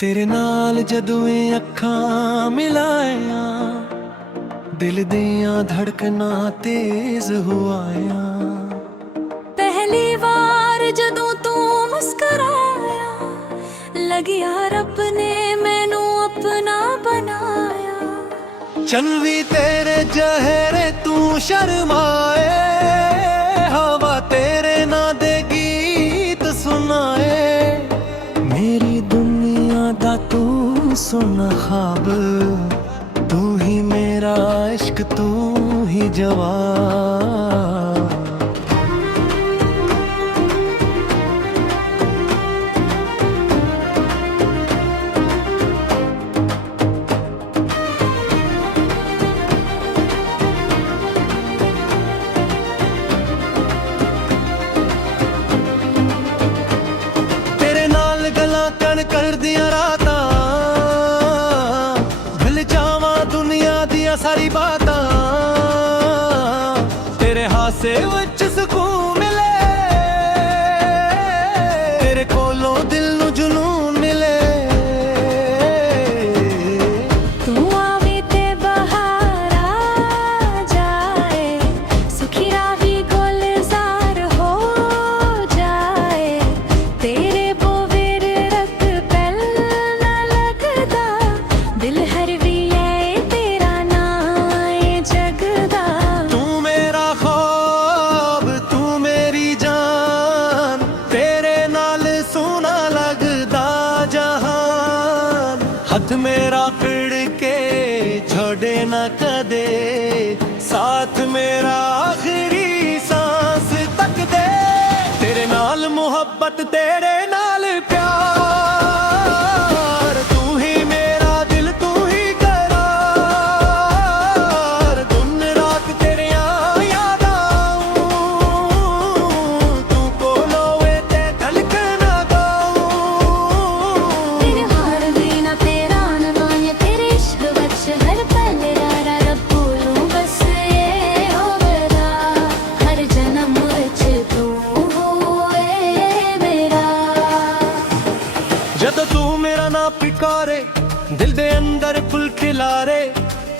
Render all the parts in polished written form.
तेरे नाल जदों ये अखां मिलाया, दिल दियां धड़कना तेज हो आया। पहली बार जदों तू मुस्कुराया, लगिया रब ने मैनू अपना बनाया। चल भी तेरे चेहरे तू शर्माए, हवा तेरे ना दे गीत सुनाए। मेरी दुनिया दा तू सुन ख्वाब, तू ही मेरा इश्क तू ही जवाब। कर दिया राता, भूल जावा दुनिया दिया सारी बाता। तेरे हासे विच सुकून मिले, तेरे कोलों दिल नू जुनून मिले। तू आवे ते बहार आ जाए, सुखी राही गुलजार हो जाए। तेरे हाथ मेरा फिर के छोड़े न कदे, साथ मेरा आखिरी सांस तक दे। तेरे नाल मोहब्बत, तेरे नाल प्यार, तू ही मेरा दिल तू ही करार। दिन रात तेरे याद आऊं, तू कोलों वे ते धड़कना गाऊं। तेरे हार देना तेरा नवाया, तेरे इश्क वच हर पल यारा रब बोलूं बस ये होवेगा। हर जन्म विच तू होए मेरा। जदों तू मेरा ना पिकारे, दिल दे अंदर फुल खिलारे।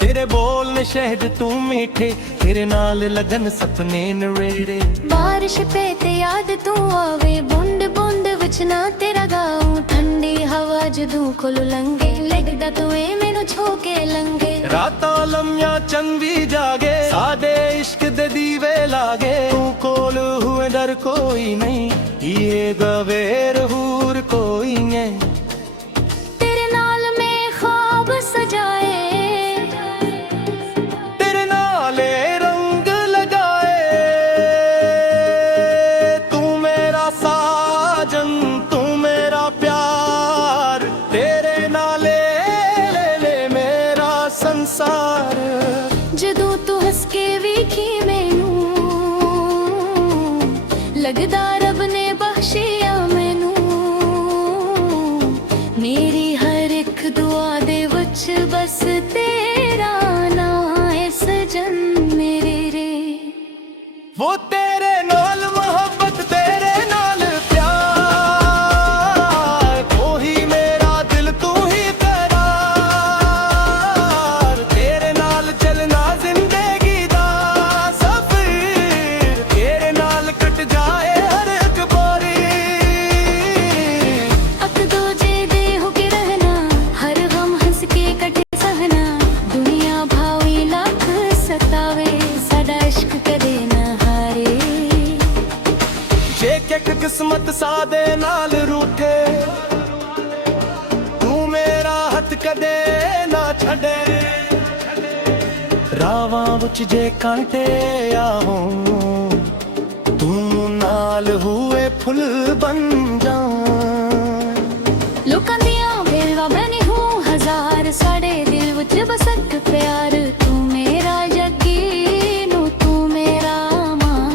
तेरे बोल ने शहद तू मीठे, तेरे नाल लगन सपने नवेड़े। बारिश पे ते याद तू आवे, बूंद बूंद विच ना तेरा गाऊं। ठंडी हवा जदों कोल लंघे, लगदा तू ए मैनू छो के लंघे। रातां लम्या चंद भी जागे, साडे इश्क दे दीवे लागे। तू कोल हुए डर कोई नहीं, ये गवेर हूर कोई नहीं। तेरे नाल मैं ख्वाब सजाए, तेरे नाले रंग लगाए। तू मेरा साजन, तू मेरा प्यार। तेरे नाले ले ले मेरा संसार। जदों तू हंस के वेखी मैनू, लगदा रब ने बख्शिया मैनू। मेरी हर एक दुआ दे विच बस तेरा नाम है सजन मेरे रे। वो तेरे नाल मोहब्बत, तेरे नाल प्यार, तू ही मेरा दिल तू ही करार। तेरे नाल चलना जिंदगी दा सफर, तेरे नाल कट जाए हर एक बारी। अक दूजे दे होके रहना, हर गम हंस के कटे सहना। दुनिया भावी लाख सतावे, साडा इश्क कदे ना हारे। जे एक किस्मत सादे नाल रूठे, तू मेरा हथ कदे ना छड़े। रावां विच जे कांटे आहों, तू नाल हुए फुल बन जाऊं। लोकां दियां बेवा बनी हूं हजार, साडे दिल विच बस इक प्यार। तू मेरा जग्गी नू, तू मेरा मां,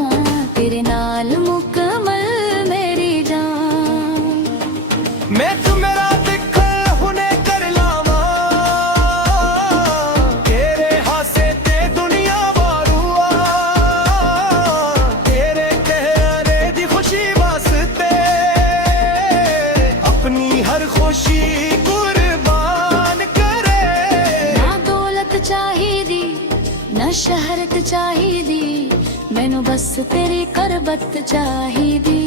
तेरे नाल मुकम्मल मेरी जान। मैं तू मेरा दिखल हुने कर लावां, तेरे हासे ते दुनिया वारूआ। तेरे चेहरे दी खुशी वास्ते अपनी हर खुशी को ਸ਼ਹਰਤ ਚਾਹੀਦੀ, ਮੈਨੂੰ ਬਸ ਤੇਰੀ ਕਰਬਤ ਚਾਹੀਦੀ।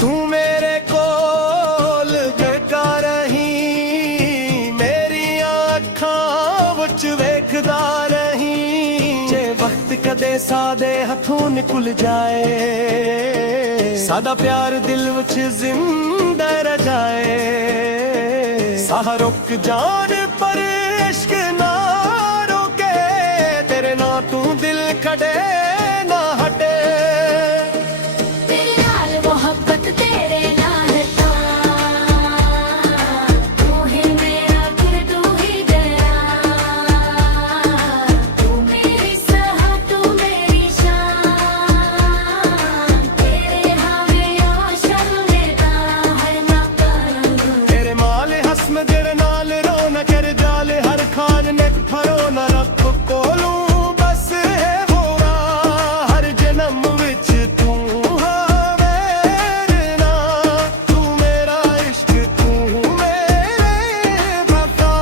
ਤੂੰ ਮੇਰੇ ਕੋਲ ਬੈਠਾ ਰਹੀਂ, ਮੇਰੀਆਂ ਅੱਖਾਂ ਵਿੱਚ ਵੇਖਦਾ ਰਹੀਂ। ਜੇ ਵਕਤ ਕਦੇ ਸਾਦੇ ਹੱਥੋਂ ਨਿਕਲ ਜਾਏ, ਸਾਡਾ ਪਿਆਰ ਦਿਲ ਵਿੱਚ ਜ਼ਿੰਦਾ ਰਹਿ ਜਾਏ। ਸਾਹ ਰੁਕ ਜਾਣ ਪਰ ਇਸ਼ਕ ਨਾ ਰੁਕੇ, ਤੇਰੇ ਨਾਲ ਤੂੰ ਦਿਲ ਖੜੇ ਨਾ ਹਟੇ। ਤੇਰੇ ਨਾਲ ਮੁਹੱਬਤ ਤੇਰੇ ਨਾਲ ਤਾਂ, ਤੂੰ ਹੀ ਮੇਰਾ ਫਿਰ ਤੂੰ ਹੀ ਤੇਰਾ। ਤੂੰ ਮੇਰੀ ਸਾਹ ਤੂੰ ਮੇਰੀ ਸ਼ਾਨ, ਤੇਰੇ ਹਾਵੇ ਆਸ਼ਕ ਮੇਰਾ ਹਰ ਨਾ ਕਰ। तेरे माल हस्म तेरे नाल रोना कर जाले हर खान ने फरो न रब कोलू बस है होरा हर जन्म विच तू हावेरना। तू मेरा इश्क तू मेरे वफा।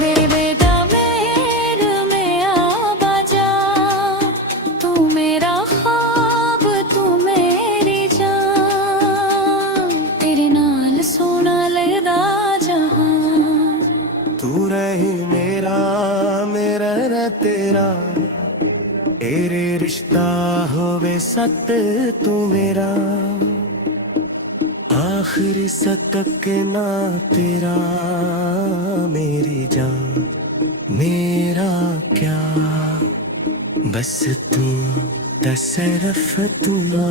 मेरे बेटा मेर में आ बाजा, तू मेरा ख्वाब तू मेरी जान। तेरे नाल सोना लगदा जहान। तू रही मेरा मेरा रह तेरा, तेरे रिश्ता होवे सत तू मेरा। आखिरी सतक ना तेरा मेरी जान। मेरा क्या बस तू तसरफ तू ना।